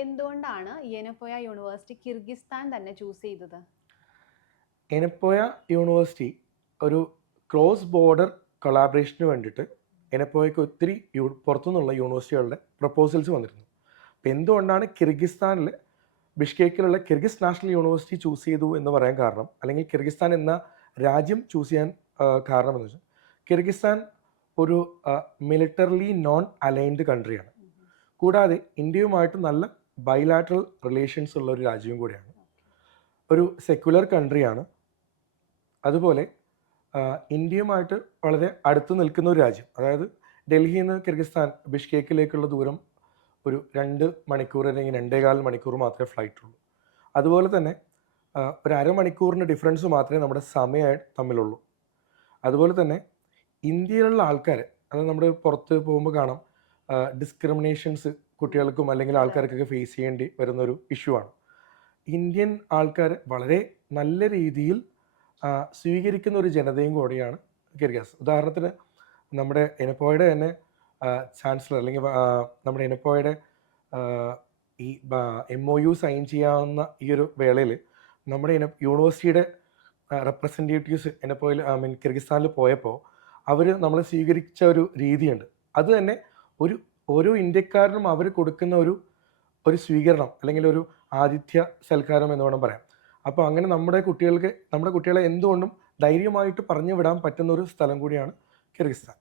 എന്തുകൊണ്ടാണ് യെനപ്പോയ university Kyrgyzstan തന്നെ choose ചെയ്തത്? എനപ്പോയ യൂണിവേഴ്സിറ്റി ഒരു ക്രോസ് ബോർഡർ കൊളാബറേഷന് വേണ്ടിയിട്ട് എനപ്പോയക്ക് ഒത്തിരി പുറത്തുനിന്നുള്ള യൂണിവേഴ്സിറ്റികളുടെ പ്രപ്പോസൽസ് വന്നിരുന്നു. അപ്പോൾ എന്തുകൊണ്ടാണ് കിർഗിസ്ഥാനിൽ ബിഷ്കേക്കിലുള്ള കിർഗിസ് നാഷണൽ യൂണിവേഴ്സിറ്റി ചൂസ് ചെയ്തു എന്ന് പറയാൻ കാരണം, അല്ലെങ്കിൽ കിർഗിസ്ഥാൻ എന്ന രാജ്യം ചൂസ് ചെയ്യാൻ കാരണം എന്ന് വെച്ചാൽ, കിർഗിസ്ഥാൻ ഒരു മിലിറ്ററിലി നോൺ അലൈൻഡ് കൺട്രിയാണ്. കൂടാതെ ഇന്ത്യയുമായിട്ട് നല്ല ബൈലാറ്ററൽ റിലേഷൻസ് ഉള്ള ഒരു രാജ്യവും കൂടിയാണ്. ഒരു സെക്യുലർ കൺട്രിയാണ്. അതുപോലെ ഇന്ത്യയുമായിട്ട് വളരെ അടുത്ത് നിൽക്കുന്ന ഒരു രാജ്യം. അതായത് ഡൽഹിയിൽ നിന്ന് കിർഗിസ്ഥാൻ ബിഷ്കേക്കിലേക്കുള്ള ദൂരം ഒരു 2 മണിക്കൂർ അല്ലെങ്കിൽ 2.25 മണിക്കൂർ മാത്രമേ ഫ്ലൈറ്റ് ഉള്ളൂ. അതുപോലെ തന്നെ ഒരു അരമണിക്കൂറിൻ്റെ ഡിഫറൻസ് മാത്രമേ നമ്മുടെ സമയം തമ്മിലുള്ളൂ. അതുപോലെ തന്നെ ഇന്ത്യയിലുള്ള ആൾക്കാർ, അത് നമ്മുടെ പുറത്ത് പോകുമ്പോൾ കാണാം, ഡിസ്ക്രിമിനേഷൻസ് കുട്ടികൾക്കും അല്ലെങ്കിൽ ആൾക്കാർക്കൊക്കെ ഫേസ് ചെയ്യേണ്ടി വരുന്നൊരു ഇഷ്യൂ ആണ്. ഇന്ത്യൻ ആൾക്കാർ വളരെ നല്ല രീതിയിൽ സ്വീകരിക്കുന്ന ഒരു ജനതയും കൂടിയാണ് കിർഗിസ്. ഉദാഹരണത്തിന് നമ്മുടെ എനപ്പോയുടെ തന്നെ ചാൻസലർ, അല്ലെങ്കിൽ നമ്മുടെ എനപ്പോയുടെ ഈ MOU സൈൻ ചെയ്യാവുന്ന ഈ ഒരു വേളയിൽ നമ്മുടെ യൂണിവേഴ്സിറ്റിയുടെ റെപ്രസെൻറ്റേറ്റീവ്സ് എനപ്പോയിൽ കിർഗിസ്ഥാനിൽ പോയപ്പോൾ അവർ നമ്മളെ സ്വീകരിച്ച ഒരു രീതിയുണ്ട്. അത് തന്നെ ഓരോ ഇന്ത്യക്കാരനും അവർ കൊടുക്കുന്ന ഒരു സ്വീകരണം, അല്ലെങ്കിൽ ഒരു ആതിഥ്യ സൽക്കാരം എന്ന് വേണം പറയാം. അപ്പോൾ അങ്ങനെ നമ്മുടെ കുട്ടികളെ എന്തുകൊണ്ടും ധൈര്യമായിട്ട് പറഞ്ഞു വിടാൻ പറ്റുന്ന ഒരു സ്ഥലം കൂടിയാണ് കിർഗിസ്ഥാൻ.